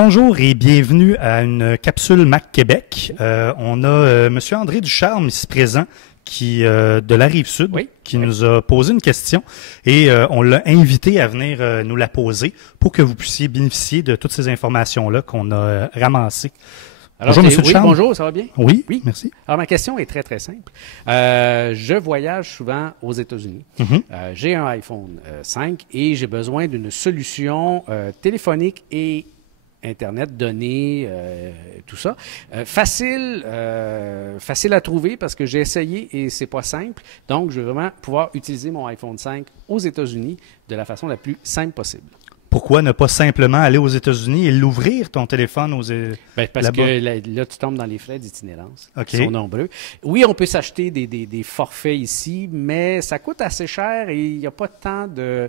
Bonjour et bienvenue à une capsule Mac Québec. On a Monsieur André Ducharme ici présent qui de la Rive-Sud qui nous a posé une question et on l'a invité à venir nous la poser pour que vous puissiez bénéficier de toutes ces informations-là qu'on a ramassées. Alors, bonjour, Monsieur Ducharme. Bonjour, ça va bien? Oui, merci. Alors, ma question est très, très simple. Je voyage souvent aux États-Unis. J'ai un iPhone 5 et j'ai besoin d'une solution téléphonique et Internet, données, tout ça. Facile à trouver parce que j'ai essayé et c'est pas simple. Donc, je veux vraiment pouvoir utiliser mon iPhone 5 aux États-Unis de la façon la plus simple possible. Pourquoi ne pas simplement aller aux États-Unis et l'ouvrir, ton téléphone, parce que là, tu tombes dans les frais d'itinérance. Okay. Ils sont nombreux. Oui, on peut s'acheter des forfaits ici, mais ça coûte assez cher et il n'y a pas tant de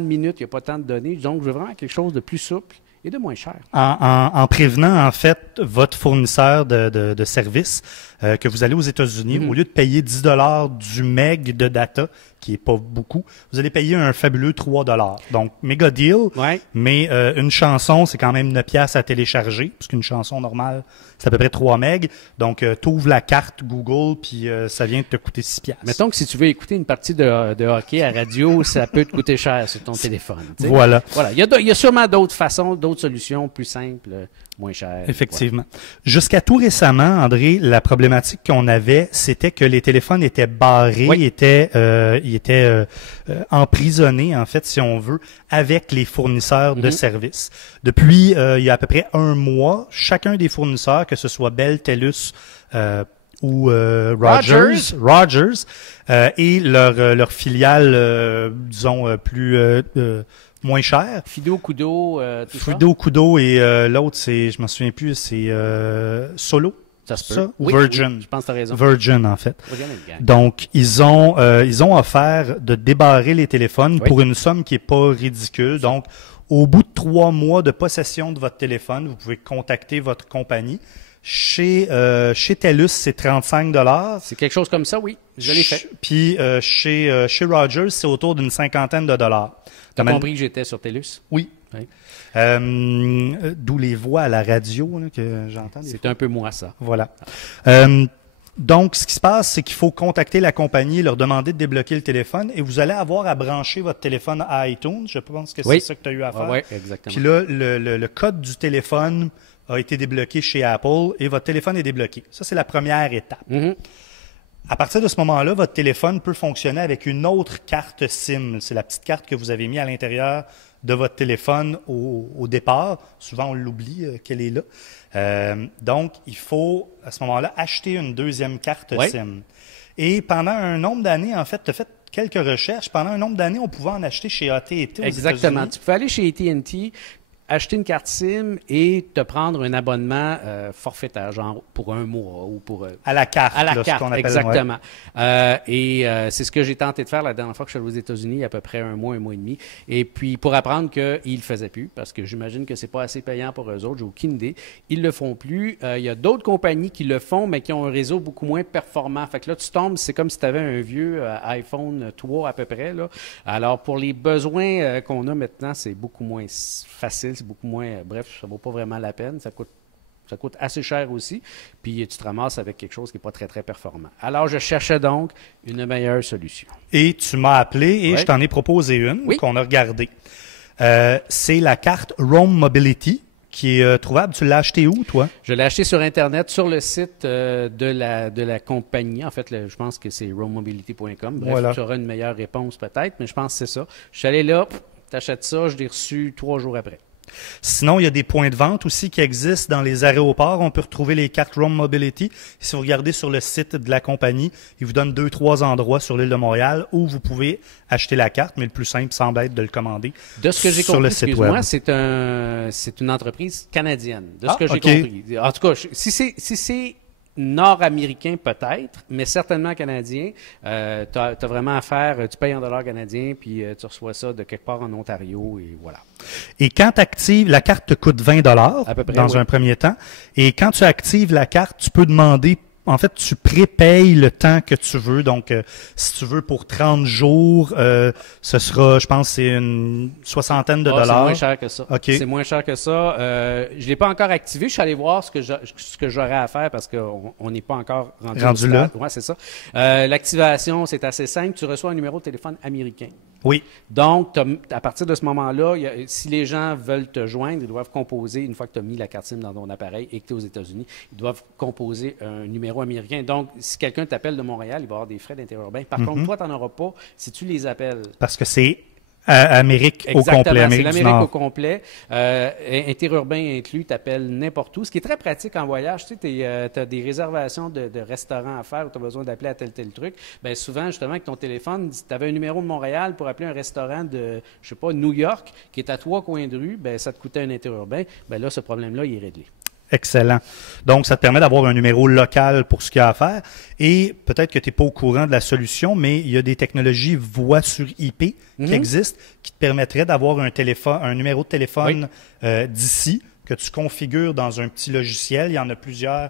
minutes, il n'y a pas tant de données. Donc, je veux vraiment quelque chose de plus souple et de moins cher. En prévenant, en fait, votre fournisseur de services que vous allez aux États-Unis, au lieu de payer 10 $ du meg de data, qui est pas beaucoup, vous allez payer un fabuleux 3 $. Donc, méga deal, mais une chanson, c'est quand même 9 $ à télécharger, puisqu'une chanson normale, c'est à peu près 3 MB. Donc, tu ouvres la carte Google, puis ça vient de te coûter 6 $. Mettons que si tu veux écouter une partie de hockey à radio, ça peut te coûter cher sur ton téléphone. T'sais. Voilà. Il y a sûrement d'autres façons, d'autres solutions plus simples, moins chères. Effectivement. Voilà. Jusqu'à tout récemment, André, la problématique qu'on avait, c'était que les téléphones étaient barrés, ils étaient emprisonnés, en fait, si on veut, avec les fournisseurs de services. Depuis il y a à peu près un mois, chacun des fournisseurs, que ce soit Bell, TELUS ou Rogers et leur filiale, disons, moins cher. Fido, Kudo, tout ça. Fido, Kudo et l'autre, je m'en souviens plus, c'est Solo. Ça se peut. Oui, Virgin. Oui, je pense que tu as raison. Virgin, en fait. Donc, ils ont offert de débarrer les téléphones pour une somme qui est pas ridicule. Donc, au bout de 3 mois de possession de votre téléphone, vous pouvez contacter votre compagnie. Chez TELUS, c'est 35 $. C'est quelque chose comme ça, oui. Je l'ai fait. Puis chez Rogers, c'est autour d'une 50aine de $. Tu as compris que j'étais sur TELUS? Oui. D'où les voix à la radio là, que j'entends. C'est un peu moi, ça. Voilà. Donc, ce qui se passe, c'est qu'il faut contacter la compagnie, leur demander de débloquer le téléphone et vous allez avoir à brancher votre téléphone à iTunes. Je pense que c'est ça que tu as eu à faire. Oui, exactement. Puis là, le code du téléphone a été débloqué chez Apple et votre téléphone est débloqué. Ça, c'est la première étape. À partir de ce moment-là, votre téléphone peut fonctionner avec une autre carte SIM. C'est la petite carte que vous avez mis à l'intérieur de votre téléphone au départ. Souvent, on l'oublie qu'elle est là. Donc, il faut, à ce moment-là, acheter une deuxième carte SIM. Et pendant un nombre d'années, en fait, tu as fait quelques recherches. Pendant un nombre d'années, on pouvait en acheter chez AT&T aux Exactement. États-Unis. Tu peux aller chez AT&T, acheter une carte SIM et te prendre un abonnement forfaitaire, genre pour un mois ou pour... à la carte. À la là, carte, ce qu'on appelle, exactement. C'est ce que j'ai tenté de faire la dernière fois que je suis allé aux États-Unis, il y a à peu près un mois et demi. Et puis, pour apprendre qu'ils ne le faisaient plus, parce que j'imagine que c'est pas assez payant pour eux autres, j'ai aucune idée, ils le font plus. Il y a d'autres compagnies qui le font, mais qui ont un réseau beaucoup moins performant. Fait que là, tu tombes, c'est comme si tu avais un vieux iPhone 3 à peu près, là. Alors, pour les besoins qu'on a maintenant, c'est beaucoup moins facile. C'est beaucoup moins... bref, ça vaut pas vraiment la peine. Ça coûte assez cher aussi. Puis tu te ramasses avec quelque chose qui n'est pas très, très performant. Alors, je cherchais donc une meilleure solution. Et tu m'as appelé et je t'en ai proposé une qu'on a regardée. C'est la carte Roam Mobility qui est trouvable. Tu l'as acheté où, toi? Je l'ai acheté sur Internet, sur le site de la compagnie. En fait, je pense que c'est roammobility.com. Bref, tu auras une meilleure réponse peut-être, mais je pense que c'est ça. Je suis allé là, tu achètes ça, je l'ai reçu 3 jours après. Sinon, il y a des points de vente aussi qui existent dans les aéroports. On peut retrouver les cartes Roam Mobility. Si vous regardez sur le site de la compagnie, ils vous donnent 2-3 endroits sur l'île de Montréal où vous pouvez acheter la carte, mais le plus simple semble être de le commander de ce que j'ai sur compris, le site web. C'est une entreprise canadienne. De ce que j'ai compris. En tout cas, si c'est nord-américain peut-être, mais certainement canadien. Tu as vraiment affaire, tu payes en dollars canadiens, puis tu reçois ça de quelque part en Ontario, et voilà. Et quand tu actives, la carte te coûte 20 $ dans un premier temps. Et quand tu actives la carte, tu peux demander en fait, tu prépayes le temps que tu veux. Donc, si tu veux pour 30 jours, ce sera, je pense, c'est une soixantaine de dollars. C'est moins cher que ça. Okay. C'est moins cher que ça. Je l'ai pas encore activé. Je suis allé voir ce que j'aurais à faire parce qu'on n'est pas encore rendu là. Ouais, c'est ça. L'activation, c'est assez simple. Tu reçois un numéro de téléphone américain. Oui. Donc, à partir de ce moment-là, si les gens veulent te joindre, ils doivent composer, une fois que tu as mis la carte SIM dans ton appareil et que tu es aux États-Unis, ils doivent composer un numéro américain. Donc, si quelqu'un t'appelle de Montréal, il va avoir des frais d'interurbain. Par contre, toi, tu n'en auras pas si tu les appelles. Parce que c'est Amérique au complet. C'est l'Amérique au complet. Interurbain inclus, tu appelles n'importe où. Ce qui est très pratique en voyage, tu sais, as des réservations de restaurants à faire où tu as besoin d'appeler à tel truc. Bien, souvent, justement, avec ton téléphone, si tu avais un numéro de Montréal pour appeler un restaurant de, je sais pas, New York, qui est à 3 coins de rue, bien, ça te coûtait un interurbain. Bien là, ce problème-là, il est réglé. Excellent. Donc, ça te permet d'avoir un numéro local pour ce qu'il y a à faire. Et peut-être que tu n'es pas au courant de la solution, mais il y a des technologies voix sur IP qui existent, qui te permettraient d'avoir un numéro de téléphone d'ici, que tu configures dans un petit logiciel. Il y en a plusieurs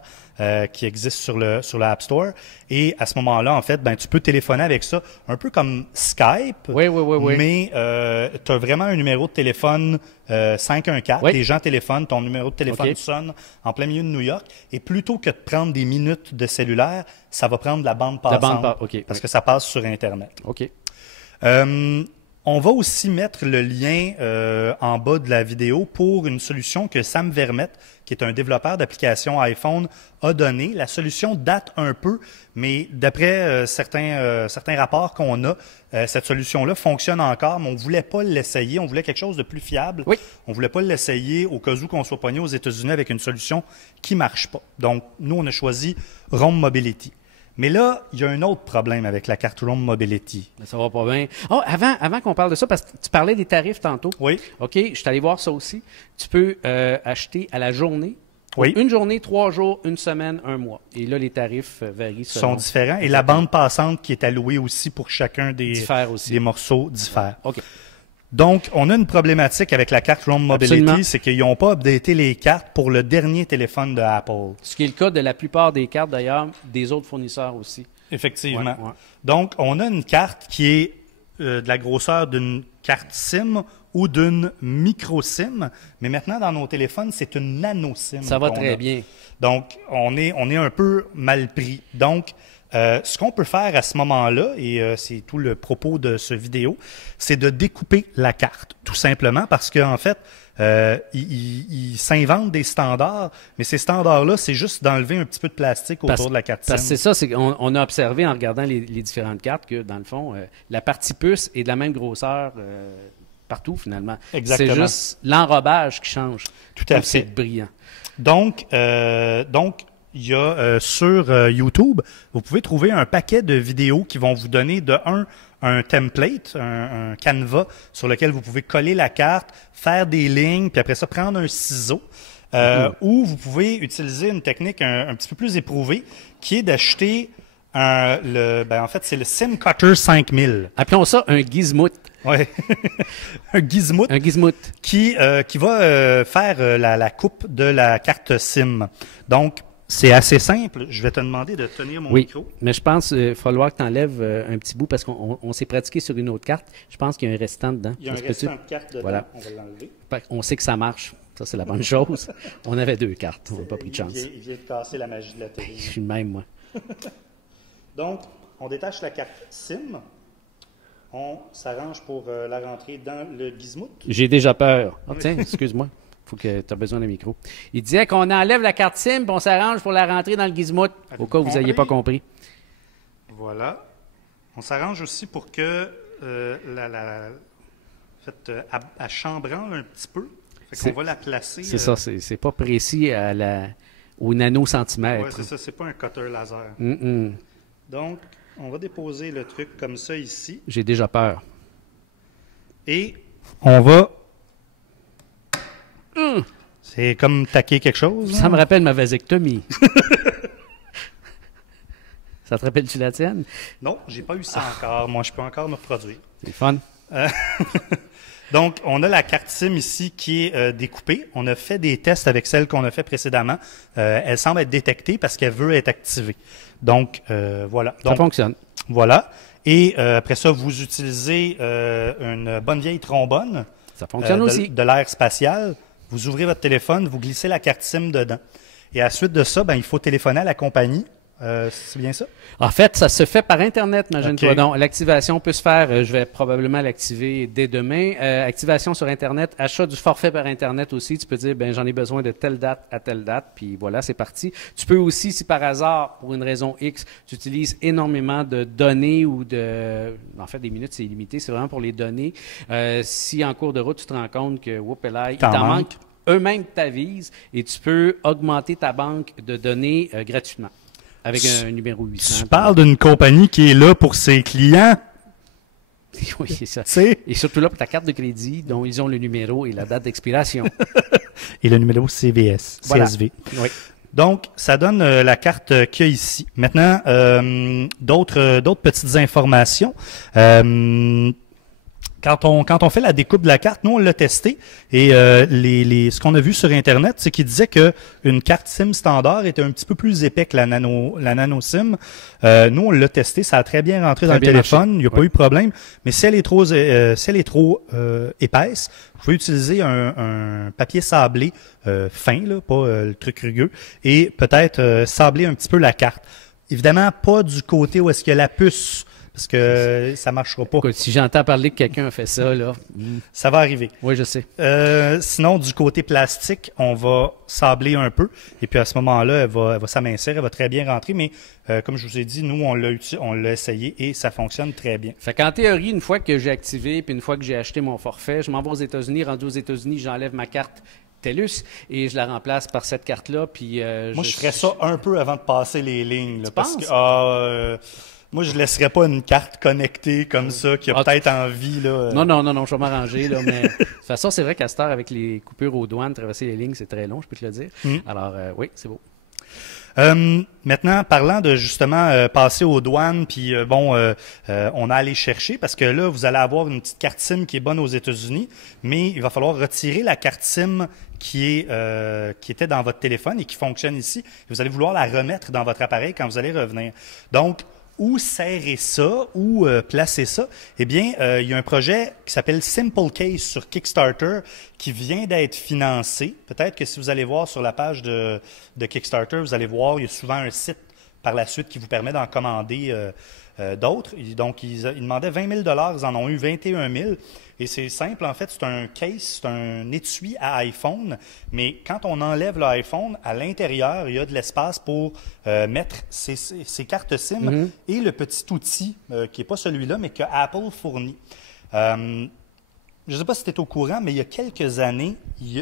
qui existent sur l'App Store. Et à ce moment-là, en fait, ben, tu peux téléphoner avec ça, un peu comme Skype. Oui. Mais tu as vraiment un numéro de téléphone 514. Oui. Les gens téléphonent, ton numéro de téléphone sonne en plein milieu de New York. Et plutôt que de prendre des minutes de cellulaire, ça va prendre de la bande passante. Parce que ça passe sur Internet. OK. On va aussi mettre le lien en bas de la vidéo pour une solution que Sam Vermette, qui est un développeur d'applications iPhone, a donnée. La solution date un peu, mais d'après certains rapports qu'on a, cette solution-là fonctionne encore, mais on ne voulait pas l'essayer. On voulait quelque chose de plus fiable. Oui. On ne voulait pas l'essayer au cas où qu'on soit pogné aux États-Unis avec une solution qui ne marche pas. Donc, nous, on a choisi Roam Mobility. Mais là, il y a un autre problème avec la carte Roam Mobility. Ça va pas bien. Oh, avant qu'on parle de ça, parce que tu parlais des tarifs tantôt. Oui. OK, je suis allé voir ça aussi. Tu peux acheter à la journée. Oui. Une journée, 3 jours, une semaine, un mois. Et là, les tarifs varient selon. Sont différents. Et la bande passante qui est allouée aussi pour chacun des morceaux diffère. OK. Donc, on a une problématique avec la carte Roam Mobility, c'est qu'ils n'ont pas updaté les cartes pour le dernier téléphone de Apple. Ce qui est le cas de la plupart des cartes, d'ailleurs, des autres fournisseurs aussi. Effectivement. Ouais. Donc, on a une carte qui est de la grosseur d'une carte SIM ou d'une micro SIM, mais maintenant, dans nos téléphones, c'est une nano SIM. Ça va très bien. Donc, on est un peu mal pris. Donc, ce qu'on peut faire à ce moment-là, et c'est tout le propos de ce vidéo, c'est de découper la carte, tout simplement, parce qu'en fait, ils s'inventent des standards, mais ces standards-là, c'est juste d'enlever un petit peu de plastique autour de la carte SIM. Parce que c'est ça, on a observé en regardant les différentes cartes que, dans le fond, la partie puce est de la même grosseur partout, finalement. Exactement. C'est juste l'enrobage qui change. Tout à fait. C'est brillant. Donc, il y a sur YouTube, vous pouvez trouver un paquet de vidéos qui vont vous donner un template, un canevas sur lequel vous pouvez coller la carte, faire des lignes, puis après ça, prendre un ciseau. Ou vous pouvez utiliser une technique un petit peu plus éprouvée, qui est d'acheter en fait, c'est le SIM Cutter 5000. Appelons ça un gizmout. Oui, un gizmout. Un gizmout. Qui va faire la coupe de la carte SIM. Donc, c'est assez simple. Je vais te demander de tenir mon micro. Oui, mais je pense qu'il va falloir que tu enlèves un petit bout parce qu'on s'est pratiqué sur une autre carte. Je pense qu'il y a un restant dedans. Il y a un restant de carte dedans. Voilà. On va l'enlever. On sait que ça marche. Ça, c'est la bonne chose. On avait 2 cartes. On n'a pas pris de chance. Il vient de casser la magie de la télé. Je suis le même, moi. Donc, on détache la carte SIM. On s'arrange pour la rentrer dans le gizmout. J'ai déjà peur. Oh, tiens, excuse-moi. Faut que tu as besoin d'un micro. Il disait qu'on enlève la carte SIM et on s'arrange pour la rentrer dans le gizmout, au cas où vous n'ayez pas compris. Voilà. On s'arrange aussi pour que elle chambranle un petit peu. Fait qu'on va la placer. C'est ça, c'est pas précis au nanocentimètre. Oui, c'est ça, c'est pas un cutter laser. Donc, on va déposer le truc comme ça ici. J'ai déjà peur. Et on va... C'est comme taquer quelque chose. Ça me rappelle ma vasectomie. Ça te rappelle-tu la tienne? Non, j'ai pas eu ça encore. Moi, je peux encore me reproduire. C'est fun. Donc, on a la carte SIM ici qui est découpée. On a fait des tests avec celle qu'on a fait précédemment. Elle semble être détectée parce qu'elle veut être activée. Donc, voilà. Ça fonctionne. Voilà. Et après ça, vous utilisez une bonne vieille trombone. Ça fonctionne aussi. De l'air spatial. Vous ouvrez votre téléphone, vous glissez la carte SIM dedans. Et à la suite de ça, ben, il faut téléphoner à la compagnie. C'est bien ça? En fait, ça se fait par Internet, imagine-toi. Okay. Donc, l'activation peut se faire, je vais probablement l'activer dès demain. Activation sur Internet, achat du forfait par Internet aussi. Tu peux dire, ben j'en ai besoin de telle date à telle date, puis voilà, c'est parti. Tu peux aussi, si par hasard, pour une raison X, tu utilises énormément de données ou de... En fait, des minutes, c'est illimité, c'est vraiment pour les données. Si en cours de route, tu te rends compte que, il t'en manque, eux-mêmes t'avisent et tu peux augmenter ta banque de données gratuitement. Avec un numéro 800. Tu parles d'une compagnie qui est là pour ses clients. Oui, c'est ça. T'sais? Et surtout là pour ta carte de crédit dont ils ont le numéro et la date d'expiration. Et le numéro CVS, voilà. CSV. Oui. Donc, ça donne la carte qu'il y a ici. Maintenant, d'autres petites informations. Quand on fait la découpe de la carte, nous, on l'a testé et ce qu'on a vu sur Internet, c'est qu'il disait que une carte SIM standard était un petit peu plus épais que la nano SIM. Nous, on l'a testé, ça a très bien rentré dans le téléphone, il n'y a pas eu de problème. Mais si elle est trop, épaisse, vous pouvez utiliser un papier sablé fin, là, pas le truc rugueux, et peut-être sabler un petit peu la carte. Évidemment, pas du côté où est-ce qu'il y a la puce. Parce que ça ne marchera pas. Écoute, si j'entends parler que quelqu'un a fait ça, là... Ça va arriver. Oui, je sais. Sinon, du côté plastique, on va sabler un peu. Et puis à ce moment-là, elle va s'amincir, elle va très bien rentrer. Mais comme je vous ai dit, nous, on l'a essayé et ça fonctionne très bien. Fait qu'en théorie, une fois que j'ai activé puis une fois que j'ai acheté mon forfait, je m'en vais aux États-Unis. Rendu aux États-Unis, j'enlève ma carte TELUS et je la remplace par cette carte-là. Puis moi, je ferais ça un peu avant de passer les lignes. Là, parce que... moi, je ne laisserais pas une carte connectée comme ça qui a peut-être envie. Là, Non, je vais m'arranger. Là, mais de toute façon, c'est vrai qu'à cette heure, avec les coupures aux douanes, traverser les lignes, c'est très long, je peux te le dire. Alors, oui, c'est beau. Maintenant, parlant de justement passer aux douanes, puis on a allé chercher, parce que là, vous allez avoir une petite carte SIM qui est bonne aux États-Unis, mais il va falloir retirer la carte SIM qui était dans votre téléphone et qui fonctionne ici. Vous allez vouloir la remettre dans votre appareil quand vous allez revenir. Donc, où serrer ça, où placer ça? Eh bien, il y a un projet qui s'appelle Simple Case sur Kickstarter qui vient d'être financé. Peut-être que si vous allez voir sur la page de Kickstarter, vous allez voir, il y a souvent un site par la suite qui vous permet d'en commander d'autres. Donc, ils demandaient 20 000 $, ils en ont eu 21 000. Et c'est simple, en fait, c'est un case, c'est un étui à iPhone, mais quand on enlève l'iPhone, à l'intérieur, il y a de l'espace pour mettre ces cartes SIM et le petit outil, qui n'est pas celui-là, mais que Apple fournit. Je ne sais pas si tu es au courant, mais il y a quelques années,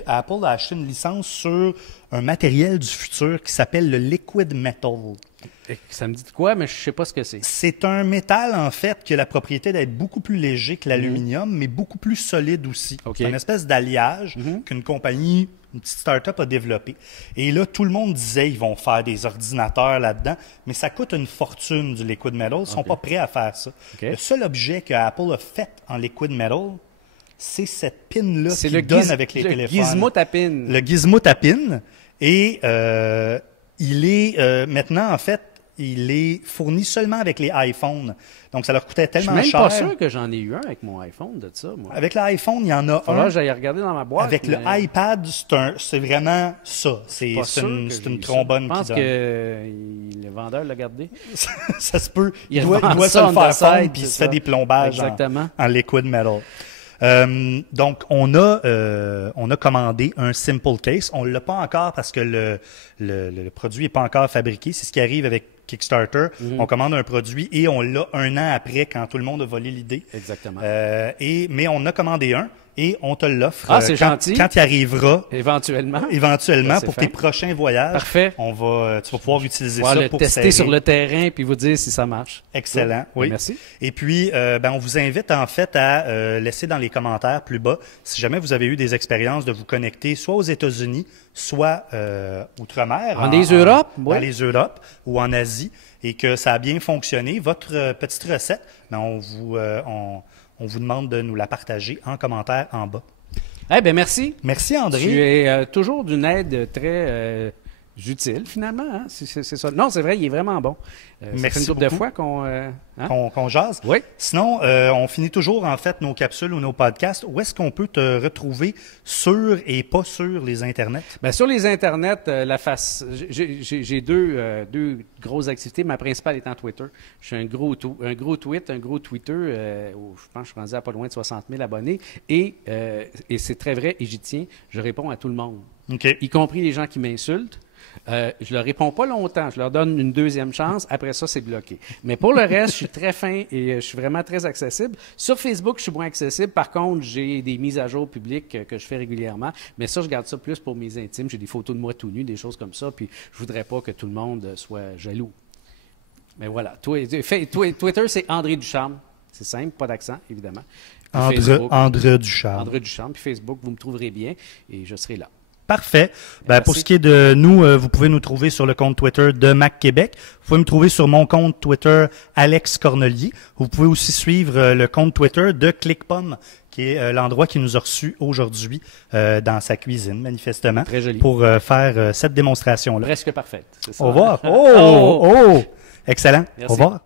Apple a acheté une licence sur un matériel du futur qui s'appelle le Liquid Metal. Ça me dit de quoi, mais je ne sais pas ce que c'est. C'est un métal, en fait, qui a la propriété d'être beaucoup plus léger que l'aluminium, mais beaucoup plus solide aussi. Okay. C'est une espèce d'alliage qu'une compagnie, une petite start-up a développé. Et là, tout le monde disait ils vont faire des ordinateurs là-dedans, mais ça coûte une fortune du Liquid Metal. Ils ne sont pas prêts à faire ça. Okay. Le seul objet que Apple a fait en Liquid Metal, c'est cette pin-là qui donne avec les téléphones. Le Gizmo Tapin. Le Gizmo Tapin. Et il est maintenant, en fait, il est fourni seulement avec les iPhones. Donc, ça leur coûtait tellement cher. Je suis même pas sûr que j'en ai eu un avec mon iPhone de ça, moi. Avec l'iPhone, il y en a un. J'allais regarder dans ma boîte. Avec le iPad, c'est vraiment ça. C'est une trombone qui donne. Je pense que le vendeur l'a gardé. Ça se peut. Il doit se le faire fondre, puis il se fait des plombages en liquid metal. Donc, on a commandé un Simple Case. On ne l'a pas encore parce que le produit n'est pas encore fabriqué. C'est ce qui arrive avec Kickstarter. On commande un produit et on l'a un an après quand tout le monde a volé l'idée. Exactement. Mais on a commandé un et on te l'offre. Ah, c'est gentil. Quand il arrivera. Éventuellement. Pour tes prochains voyages. Parfait. Tu vas pouvoir utiliser ça pour tester sur le terrain puis vous dire si ça marche. Excellent. Oui. Merci. Et puis, on vous invite en fait à laisser dans les commentaires plus bas si jamais vous avez eu des expériences de vous connecter soit aux États-Unis, soit outre-mer. Dans les Europes. Dans les Europes ou en Asie et que ça a bien fonctionné. Votre petite recette, on on vous demande de nous la partager en commentaire en bas. Eh bien, merci. Merci, André. Tu es toujours d'une aide très utile, finalement. Hein? C'est ça. Non, c'est vrai, il est vraiment bon. Ça fait une couple de fois qu'on jase. Oui. Sinon, on finit toujours, en fait, nos capsules ou nos podcasts. Où est-ce qu'on peut te retrouver sur et pas sur les internets? Bien, sur les internets, j'ai deux grosses activités. Ma principale étant Twitter. Je suis un gros tweet, un gros Twitter. Où je pense que je suis rendu à pas loin de 60 000 abonnés. Et c'est très vrai, et j'y tiens, je réponds à tout le monde. Okay. Y compris les gens qui m'insultent. Je leur réponds pas longtemps. Je leur donne une deuxième chance. Après ça, c'est bloqué. Mais pour le reste, je suis très fin et je suis vraiment très accessible. Sur Facebook, je suis moins accessible. Par contre, j'ai des mises à jour publiques que je fais régulièrement. Mais ça, je garde ça plus pour mes intimes. J'ai des photos de moi tout nu, des choses comme ça. Puis, je voudrais pas que tout le monde soit jaloux. Mais voilà. Twitter, c'est André Ducharme. C'est simple, pas d'accent, évidemment. André Ducharme. André Ducharme. Puis Facebook, vous me trouverez bien et je serai là. Parfait. Ben, pour ce qui est de nous, vous pouvez nous trouver sur le compte Twitter de Mac Québec. Vous pouvez me trouver sur mon compte Twitter Alex Cornelier. Vous pouvez aussi suivre le compte Twitter de ClickPomme, qui est l'endroit qui nous a reçus aujourd'hui dans sa cuisine, manifestement, très joli. Pour faire cette démonstration-là. Presque parfaite. C'est ça. Au revoir. Oh! Excellent. Merci. Au revoir.